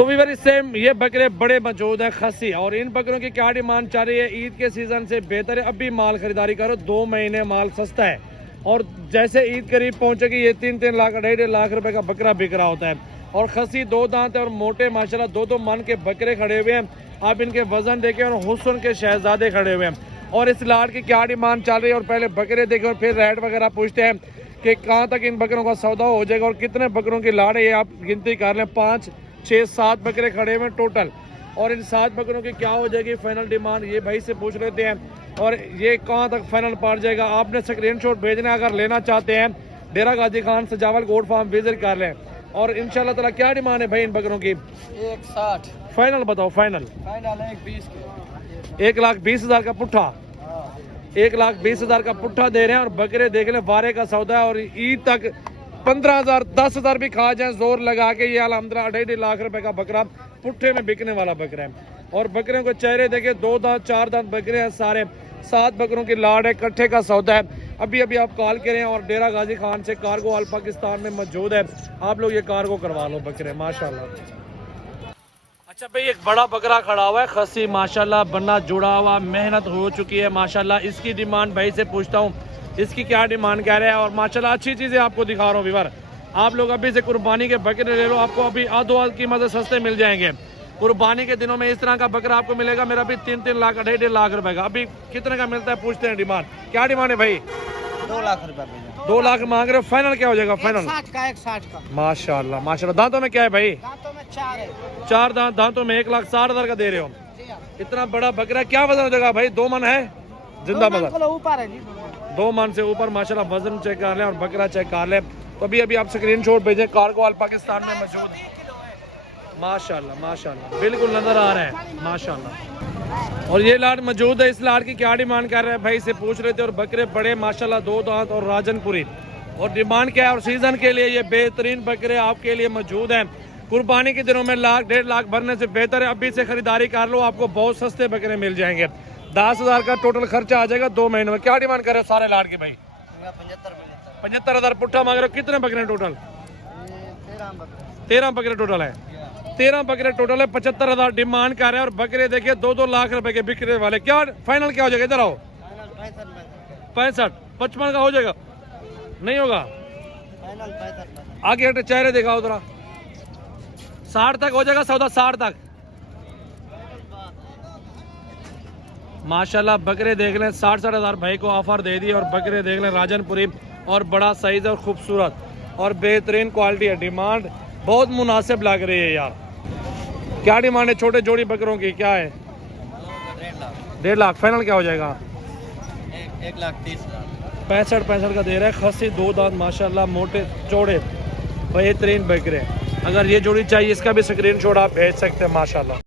तो भी भाई सेम ये बकरे बड़े मौजूद हैं खसी, और इन बकरों की क्या डिमांड चल रही है? ईद के सीजन से बेहतर है अभी माल खरीदारी करो, 2 महीने माल सस्ता है। और जैसे ईद करीब पहुंचेगी ये 3-3 लाख 2.5 लाख रुपए का बकरा बिक रहा होता है। और खसी 2 दांत है और मोटे माशाल्लाह 2-2 मन के बकरे खड़े हुए हैं। आप इनके वजन देखें और हुस्न के शहजादे खड़े हुए हैं। और इस लाट की क्या डिमांड चल रही है, और पहले बकरे देखें और फिर रेट वगैरह पूछते हैं कि कहाँ तक इन बकरों का सौदा हो जाएगा और कितने बकरों की लाड़ है। ये आप गिनती कर लें, 5, 6, 7 बकरे खड़े हुए टोटल। और इन 7 बकरों की क्या हो जाएगी फाइनल डिमांड, ये भाई से पूछ लेते हैं। और ये कहाँ तक फाइनल पड़ जाएगा, आपने स्क्रीनशॉट भेजना है अगर लेना चाहते हैं। डेरा गाजी खान सजावल गोट फार्म विजिट कर लें। और इंशाल्लाह ताला क्या डिमांड है भाई इन बकरों की? 160 फाइनल बताओ, फाइनल 120 1,20,000 का पुट्ठा, 1,20,000 का पुट्ठा दे रहे हैं। और बकरे देख लें, वारे का सौदा है। और ईद तक 15,000 10,000 भी खा जाए जोर लगा के, ये अल्हम्दुलिल्लाह 2.5 लाख रुपए का बकरा पुट्ठे में बिकने वाला बकरा है। और बकरियों को चेहरे देखे, 2 दांत 4 दांत बकरे हैं सारे। 7 बकरों की लाड़ है, इकट्ठे का सौदा है। अभी अभी आप कॉल करें और डेरा गाजी खान से कार्गो ऑल पाकिस्तान में मौजूद है, आप लोग ये कार्गो करवा लो बकरे माशाल्लाह। अच्छा भाई, एक बड़ा बकरा खड़ा हुआ है खसी माशाल्लाह, बन्ना जुड़ा हुआ, मेहनत हो चुकी है माशाल्लाह। इसकी डिमांड भाई से पूछता हूँ, इसकी क्या डिमांड कह रहे हैं? और माशाल्लाह अच्छी चीज़ें आपको दिखा रहा हूँ व्यूअर। आप लोग अभी से कुर्बानी के बकरे ले लो, आपको अभी आधो कीमत से सस्ते मिल जाएंगे। कुर्बानी के दिनों में इस तरह का बकरा आपको मिलेगा मेरा भी 3-3 लाख 2.5 लाख रुपए का। अभी कितने का मिलता है पूछते हैं डिमांड, क्या डिमांड है भाई? 2 लाख रुपए 2 लाख मांग रहे हो, फाइनल क्या हो जाएगा? फाइनल 160 का माशाल्लाह माशाल्लाह। दांतों में क्या है भाई? दांतों में 4 है। 4 दांत, दांतों में 1,60,000 का दे रहे हो। इतना बड़ा बकरा क्या वजन हो जाएगा भाई? 2 मन है जिंदा मतलब? ऊपर है जी, 2 मन से ऊपर माशाल्लाह। वजन चेक कर लें और बकरा चेक कर लें। तो अभी अभी आप स्क्रीनशॉट भेजें, कार्गो ऑल पाकिस्तान में मौजूद है माशाल्लाह माशाल्लाह, बिल्कुल नजर आ रहा है माशाल्लाह। और ये लाट मौजूद है। इस लाट की क्या डिमांड कर रहे हैं भाई से पूछ रहे थे। और बकरे बड़े माशाल्लाह, 2 दांत और राजनपुरी। और डिमांड क्या है? और सीजन के लिए ये बेहतरीन बकरे आपके लिए मौजूद हैं। कुर्बानी के दिनों में 1,00,000 1.5 लाख भरने से बेहतर है अभी से खरीदारी कर लो, आपको बहुत सस्ते बकरे मिल जाएंगे। 10,000 का टोटल खर्चा आ जाएगा 2 महीने में। क्या डिमांड कर रहे हो सारे लाट के भाई? 75,000 पुट्ठा मांग रहे हो। कितने बकरे टोटल? 13 बकरे टोटल है। 13 बकरे टोटल है, 75,000 डिमांड कर रहे हैं। और बकरे देखिए 2-2 लाख रुपए के बिकने वाले। क्या फाइनल क्या हो जाएगा? इधर आओ। 65 55 का हो जाएगा? नहीं होगा, आगे हटे, चेहरे दिखाओ जरा। 60 तक हो जाएगा सौदा, 60 तक माशाल्लाह। बकरे देख लें, 60-60 हज़ार भाई को ऑफर दे दी। और बकरे देख लें राजनपुरी, और बड़ा साइज और खूबसूरत और बेहतरीन क्वालिटी है। डिमांड बहुत मुनासिब लग रही है यार। क्या डिमांड है छोटे जोड़ी बकरों की? क्या है? 1.5 लाख। फाइनल क्या हो जाएगा? 1,30,000 65 का दे रहा है। खसी 2 दांत माशाल्लाह, मोटे चौड़े बेहतरीन बकरे। अगर ये जोड़ी चाहिए, इसका भी स्क्रीनशॉट आप भेज सकते हैं माशाल्लाह।